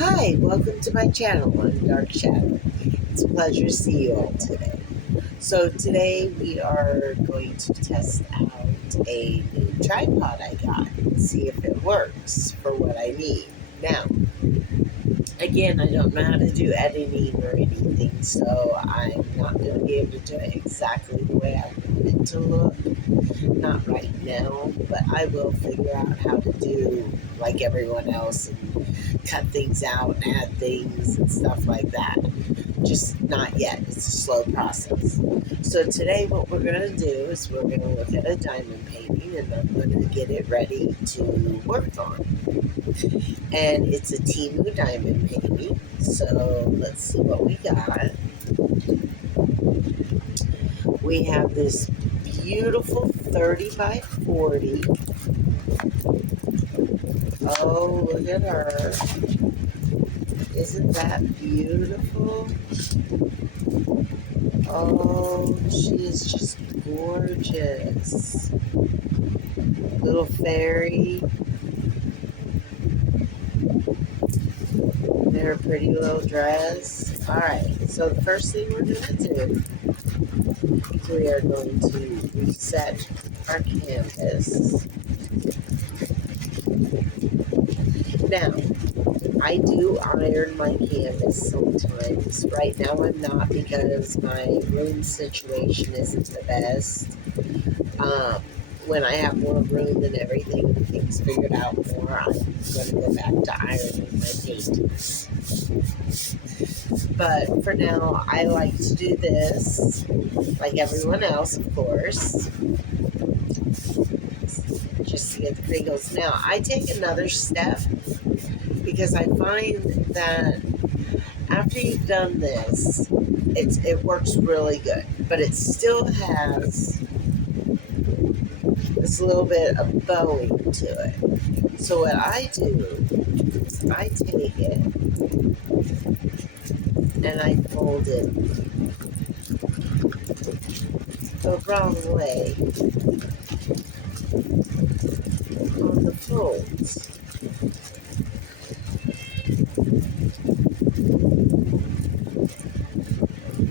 Hi, welcome to my channel on Dark Shadow. It's a pleasure to see you all today. So today we are going to test out a new tripod I got and see if it works for what I need. Now, again, I don't know how to do editing or anything, so I'm not going to be able to do it exactly the way I want it to look. Not right now, but I will figure out how to do like everyone else and cut things out and add things and stuff like that. Just not yet. It's a slow process. So today what we're going to do is we're going to look at a diamond painting and I'm going to get it ready to work on. And it's a Timu diamond painting. So let's see what we got. We have this beautiful 30 by 40. Oh, look at her. Isn't that beautiful? Oh, she is just gorgeous. Little fairy. In her pretty little dress. Alright, so the first thing we're going to do is we are going to reset our canvas. Now, I do iron my canvas sometimes. Right now I'm not because my room situation isn't the best. When I have more room and everything and things figured out more, I'm going to go back to ironing my paintings. But for now, I like to do this, like everyone else, of course, just to get the crinkles. Now, I take another step because I find that after you've done this, it works really good, but it still has this little bit of bowing to it. So what I do is I take it and I fold it the wrong way on the folds.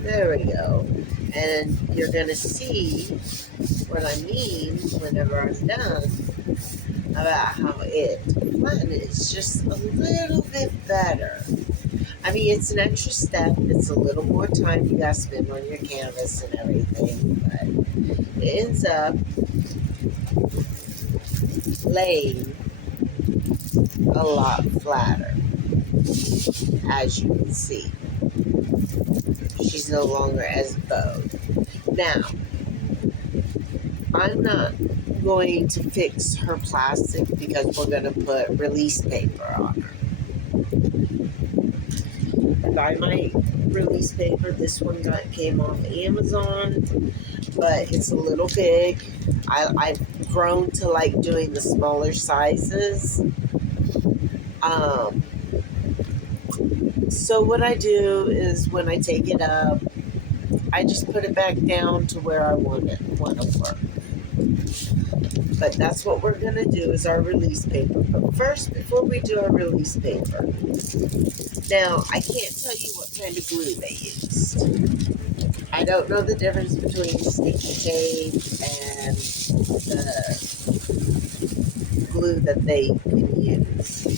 There we go. And you're going to see what I mean whenever I'm done about how it flattens just a little bit better. I mean, it's an extra step. It's a little more time you got to spend on your canvas and everything, but it ends up laying a lot flatter, as you can see. She's no longer as bowed. Now, I'm not going to fix her plastic because we're going to put release paper on her. I buy my release paper. This one came off Amazon, but it's a little big. I've grown to like doing the smaller sizes. So what I do is when I take it up, I just put it back down to where I want to work. But that's what we're going to do is our release paper. But first, before we do our release paper, now I can't tell you what kind of glue they used. I don't know the difference between sticky tape and the glue that they can use.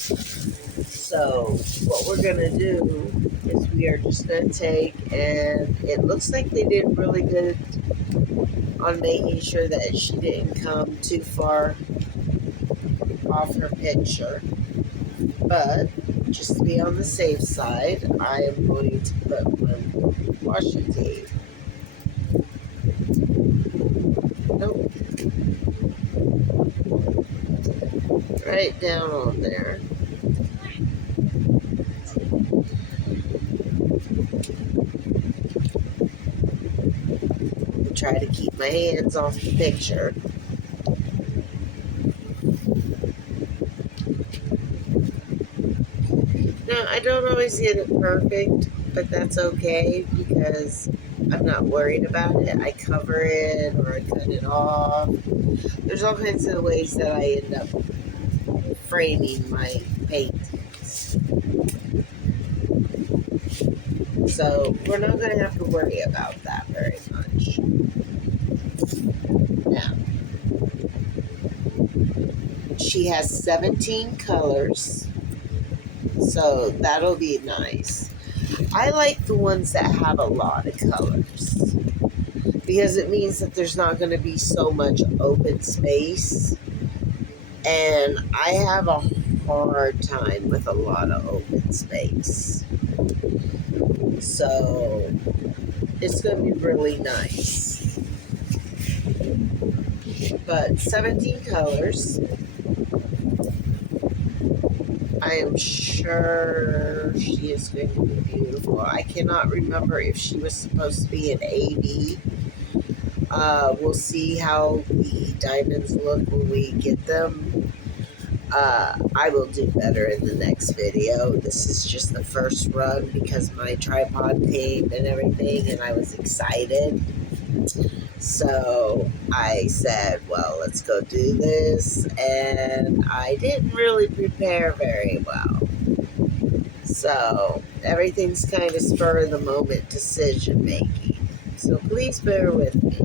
So what we're going to do is we are just going to take, and it looks like they did really good on making sure that she didn't come too far off her picture. But just to be on the safe side, I am going to put my washi tape. Nope. Right down on there. Try to keep my hands off the picture. Now, I don't always get it perfect, but that's okay because I'm not worried about it. I cover it or I cut it off. There's all kinds of ways that I end up framing my paintings. So we're not going to have to worry about that very much. Now, she has 17 colors, so that'll be nice. I like the ones that have a lot of colors because it means that there's not going to be so much open space. And I have a hard time with a lot of open space. So it's going to be really nice. But 17 colors. I am sure she is going to be beautiful. I cannot remember if she was supposed to be an AB. We'll see how the diamonds look when we get them. I will do better in the next video. This is just the first run because my tripod came and everything, and I was excited. So I said, well, let's go do this. And I didn't really prepare very well. So everything's kind of spur of the moment decision making. So please bear with me.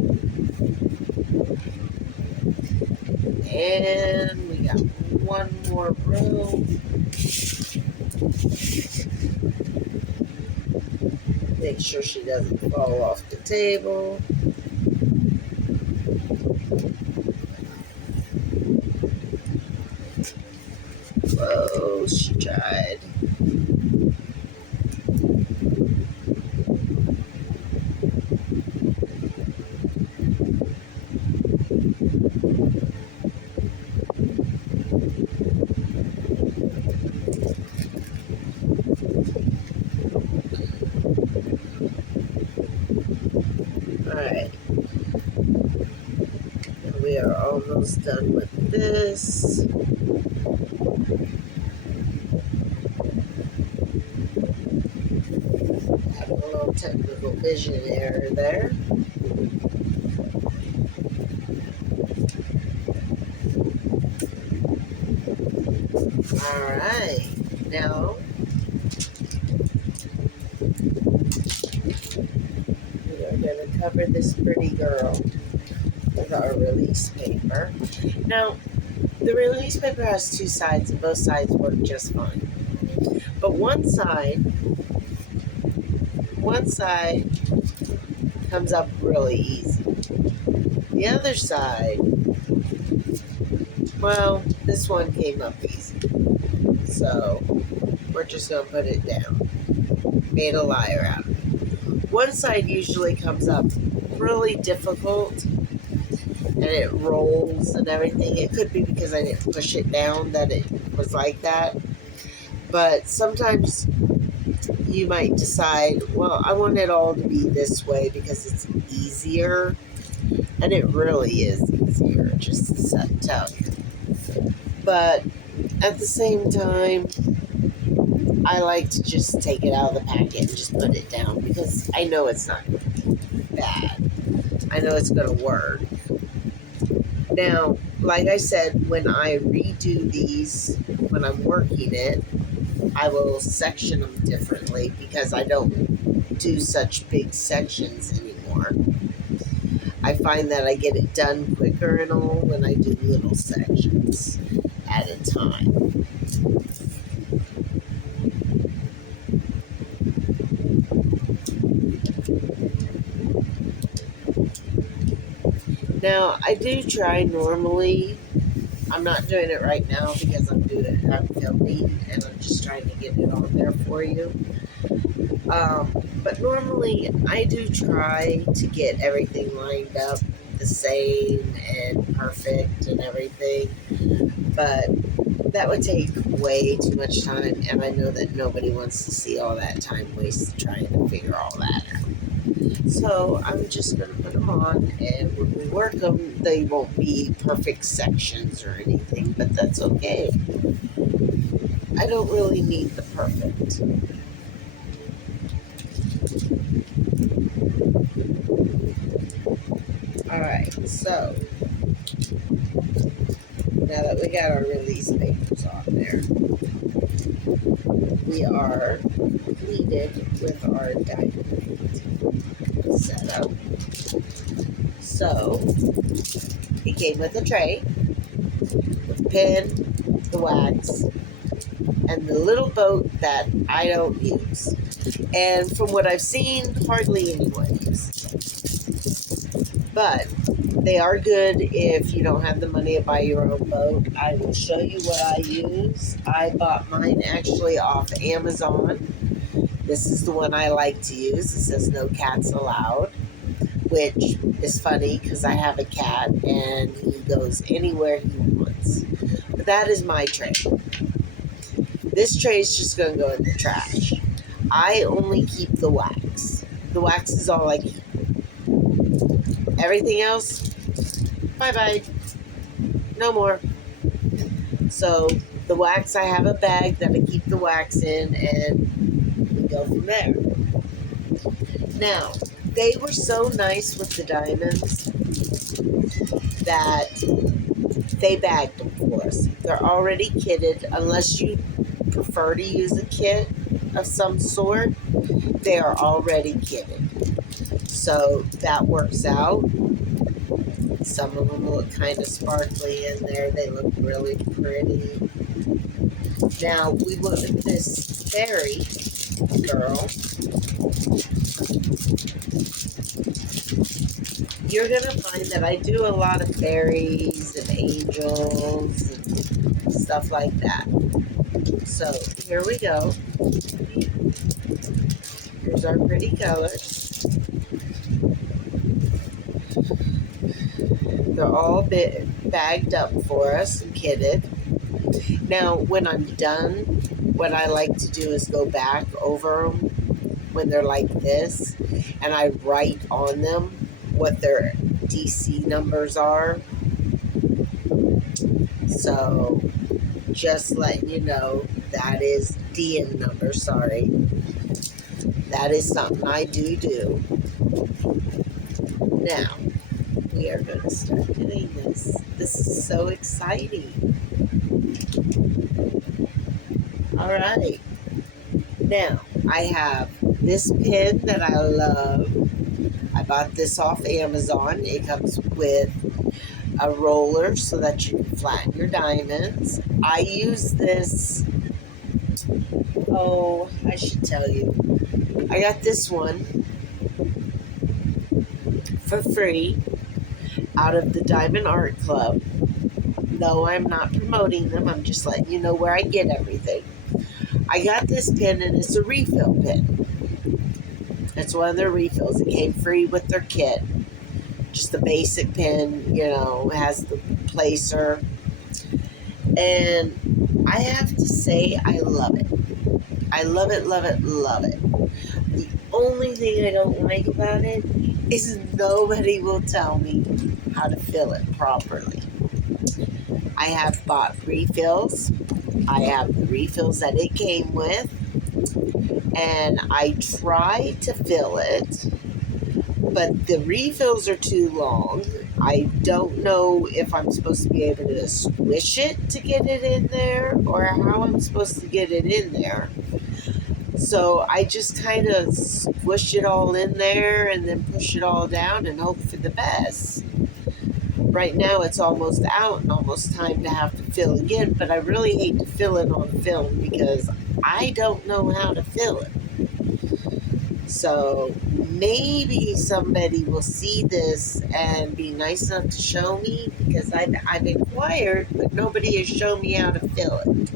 And we got one more row. Make sure she doesn't fall off the table. Whoa, she tried. Alright. We are almost done with this. Have a little technical vision error there. Alright. Now we are going to cover this pretty girl with our release paper. Now, the release paper has two sides, and both sides work just fine. But one side comes up really easy. The other side, well, this one came up easy. So we're just going to put it down. Made a liar out of it. One side usually comes up really difficult, and it rolls and everything. It could be because I didn't push it down that it was like that. But sometimes you might decide, well, I want it all to be this way because it's easier. And it really is easier, just to tell you. But at the same time, I like to just take it out of the packet and just put it down because I know it's not bad. I know it's going to work. Now, like I said, when I redo these, when I'm working it, I will section them differently because I don't do such big sections anymore. I find that I get it done quicker and all when I do little sections at a time. Now, I do try normally. I'm not doing it right now because I'm filming and I'm just trying to get it on there for you. But normally I do try to get everything lined up the same and perfect and everything. But that would take way too much time, and I know that nobody wants to see all that time wasted trying to figure all that out. So I'm just going to put them on, and when we work them, they won't be perfect sections or anything, but that's okay. I don't really need the perfect. Alright, so now that we got our release papers on there, we are completed with our diamond setup. So, it came with a tray, with the pin, the wax, and the little boat that I don't use. And from what I've seen, hardly anyone uses them. But they are good if you don't have the money to buy your own boat. I will show you what I use. I bought mine actually off Amazon. This is the one I like to use. It says no cats allowed, which is funny because I have a cat and he goes anywhere he wants. But that is my tray. This tray is just going to go in the trash. I only keep the wax. The wax is all I keep. Everything else, bye-bye. No more. So the wax, I have a bag that I keep the wax in, and we go from there. Now, they were so nice with the diamonds that they bagged them for us. They're already kitted. Unless you prefer to use a kit of some sort, they are already kitted. So that works out. Some of them look kind of sparkly in there. They look really pretty. Now, we went with this fairy girl. You're going to find that I do a lot of fairies and angels and stuff like that. So, here we go. Here's our pretty colors. They're all bagged up for us and kitted. Now, when I'm done, what I like to do is go back over them when they're like this, and I write on them what their DC numbers are. So, just letting you know, that is DN number, sorry. That is something I do. Now, we are going to start doing this. This is so exciting. All right. Now, I have this pin that I love. I bought this off Amazon. It comes with a roller so that you can flatten your diamonds. I use this, I should tell you. I got this one for free out of the Diamond Art Club. No, I'm not promoting them. I'm just letting you know where I get everything. I got this pin, and it's a refill pin. It's one of their refills. It came free with their kit. Just a basic pin, has the placer. And I have to say, I love it. I love it, love it, love it. The only thing I don't like about it is nobody will tell me how to fill it properly. I have bought refills. I have the refills that it came with, and I try to fill it, but the refills are too long. I don't know if I'm supposed to be able to squish it to get it in there, or how I'm supposed to get it in there. So I just kind of squish it all in there and then push it all down and hope for the best. Right now it's almost out and almost time to have to fill again, but I really hate to fill it on film because I don't know how to fill it. So maybe somebody will see this and be nice enough to show me, because I've inquired, but nobody has shown me how to fill it.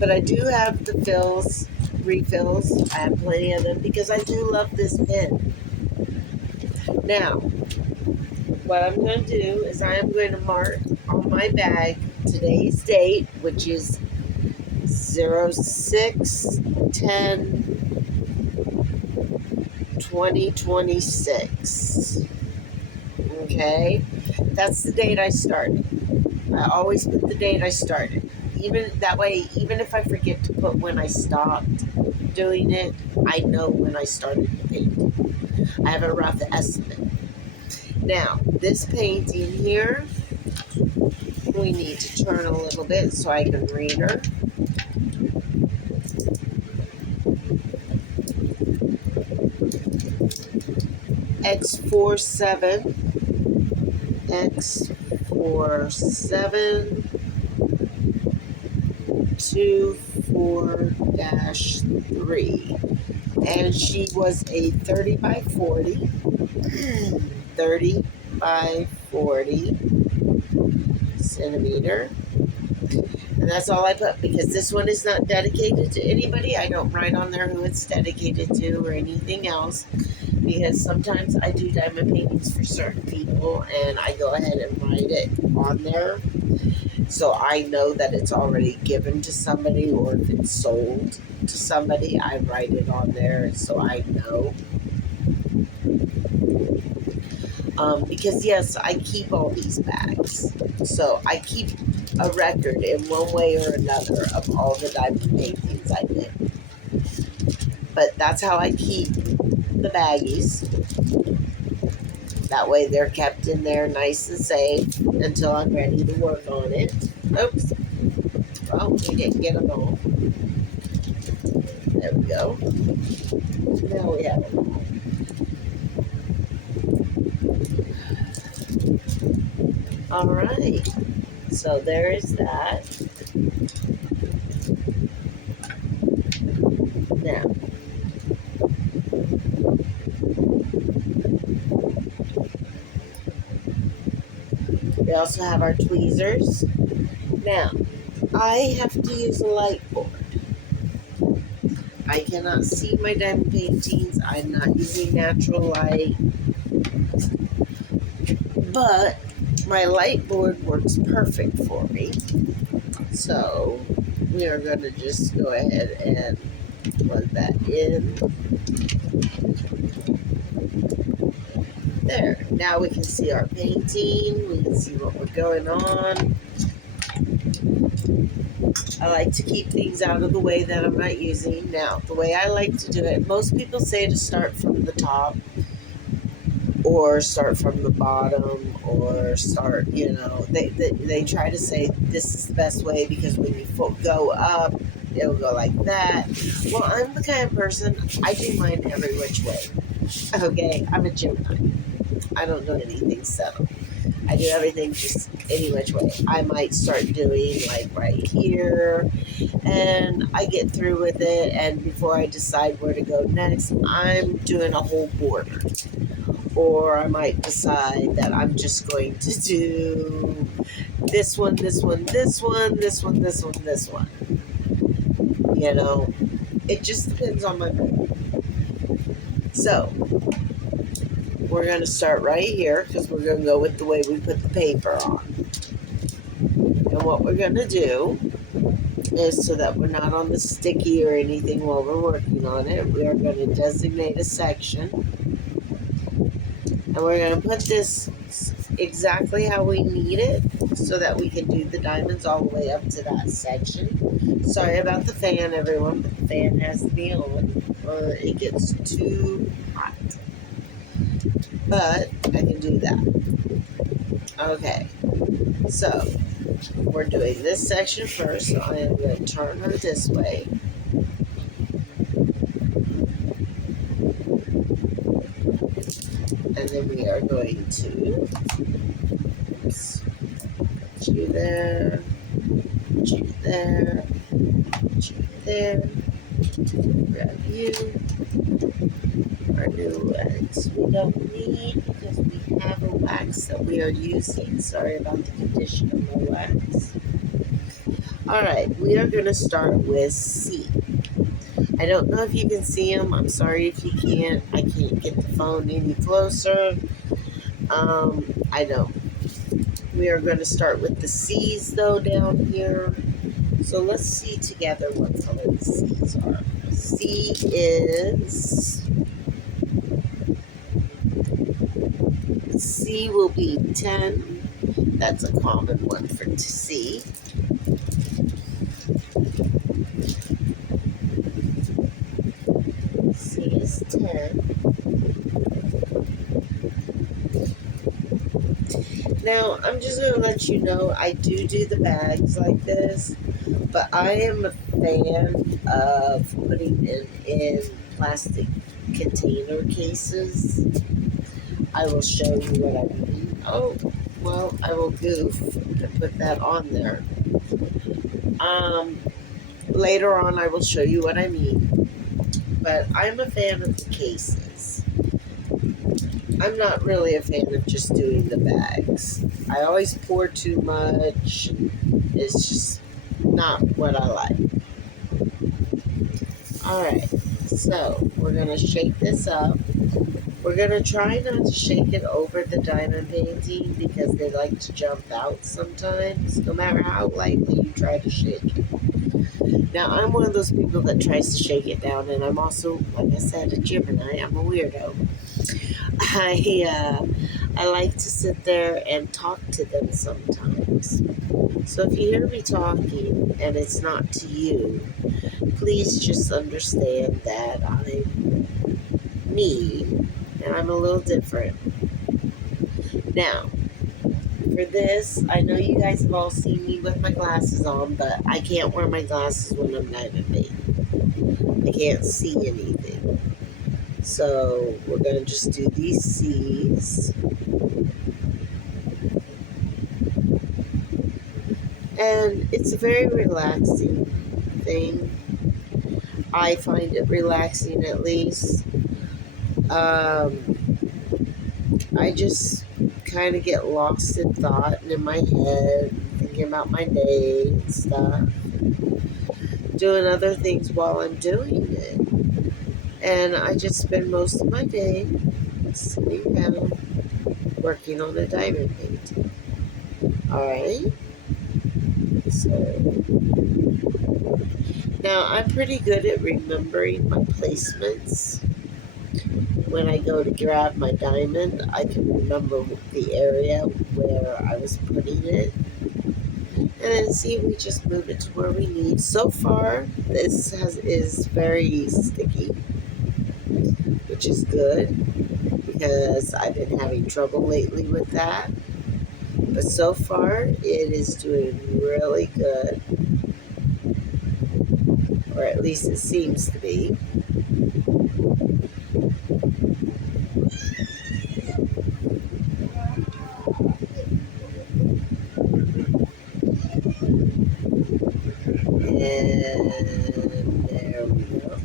But I do have the refills. I have plenty of them because I do love this pen. Now, what I'm going to do is I am going to mark on my bag today's date, which is 06/10/2026. Okay? That's the date I started. I always put the date I started. Even that way, even if I forget to put when I stopped doing it, I know when I started the painting. I have a rough estimate. Now, this painting here We need to turn a little bit so I can read her. X47, X47 24-3. And she was a 30 by 40, 30 by 40 centimeter. And that's all I put because this one is not dedicated to anybody. I don't write on there who it's dedicated to or anything else because sometimes I do diamond paintings for certain people and I go ahead and write it on there. So I know that it's already given to somebody, or if it's sold to somebody, I write it on there so I know. Because yes, I keep all these bags. So I keep a record in one way or another of all the diamond paintings I did. But that's how I keep the baggies. That way they're kept in there nice and safe until I'm ready to work on it. Oops. Well, we didn't get them all. There we go. Now we have them all. All right. So there is that. Now, we also have our tweezers. Now, I have to use a light board. I cannot see my diamond paintings. I'm not using natural light. But my light board works perfect for me. So we are going to just go ahead and plug that in. There. Now we can see our painting. We can see what we're going on. I like to keep things out of the way that I'm not using. Now, the way I like to do it, most people say to start from the top or start from the bottom or start, they try to say this is the best way because when you go up, it'll go like that. Well, I'm the kind of person, I do mine every which way. Okay, I'm a Gemini. I don't do anything settled. I do everything just any which way. I might start doing like right here and I get through with it, and before I decide where to go next, I'm doing a whole border. Or I might decide that I'm just going to do this one, this one, this one, this one, this one, this one. It just depends on my mood. So, we're going to start right here because we're going to go with the way we put the paper on. And what we're going to do is, so that we're not on the sticky or anything while we're working on it, we are going to designate a section. And we're going to put this exactly how we need it so that we can do the diamonds all the way up to that section. Sorry about the fan, everyone, but the fan has to be on or it gets too hot. But I can do that. Okay, so we're doing this section first, so I am going to turn her this way. And then we are going to put you there, put you there, put you there, grab you. Our new wax we don't need because we have a wax that we are using. Sorry about the condition of my wax. Alright, we are going to start with C. I don't know if you can see them. I'm sorry if you can't. I can't get the phone any closer. I don't. We are going to start with the C's though down here. So let's see together what color the C's are. C will be 10. That's a common one for C. C is 10. Now, I'm just going to let you know I do the bags like this, but I am a fan of putting them in plastic container cases. I will show you what I mean. Oh, well, I will goof to put that on there. Um, Later on, I will show you what I mean, but I'm a fan of the cases. I'm not really a fan of just doing the bags. I always pour too much. It's just not what I like. Alright, so we're going to shake this up. We're going to try not to shake it over the diamond painting because they like to jump out sometimes, no matter how lightly you try to shake it. Now, I'm one of those people that tries to shake it down, and I'm also, like I said, a Gemini. I'm a weirdo. I like to sit there and talk to them sometimes. So if you hear me talking and it's not to you, please just understand that I'm me and I'm a little different. Now, for this, I know you guys have all seen me with my glasses on, but I can't wear my glasses when I'm diamond painting. I can't see anything. So we're going to just do these C's. And it's a very relaxing thing. I find it relaxing at least. I just kind of get lost in thought and in my head, thinking about my day and stuff, doing other things while I'm doing it. And I just spend most of my day sitting down working on a diamond painting. Alright? So, now I'm pretty good at remembering my placements. When I go to grab my diamond, I can remember the area where I was putting it. And then see, we just move it to where we need. So far, this is very sticky, which is good because I've been having trouble lately with that. But so far, it is doing really good, or at least it seems to be. And there we go.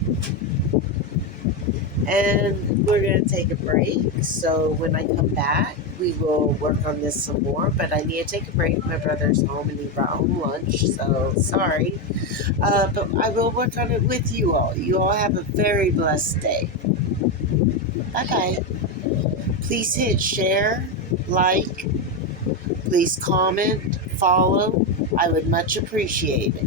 And we're going to take a break. So when I come back, we will work on this some more. But I need to take a break. My brother's home and he brought home lunch. So sorry. But I will work on it with you all. You all have a very blessed day. Bye-bye. Please hit share, like, please comment, follow. I would much appreciate it.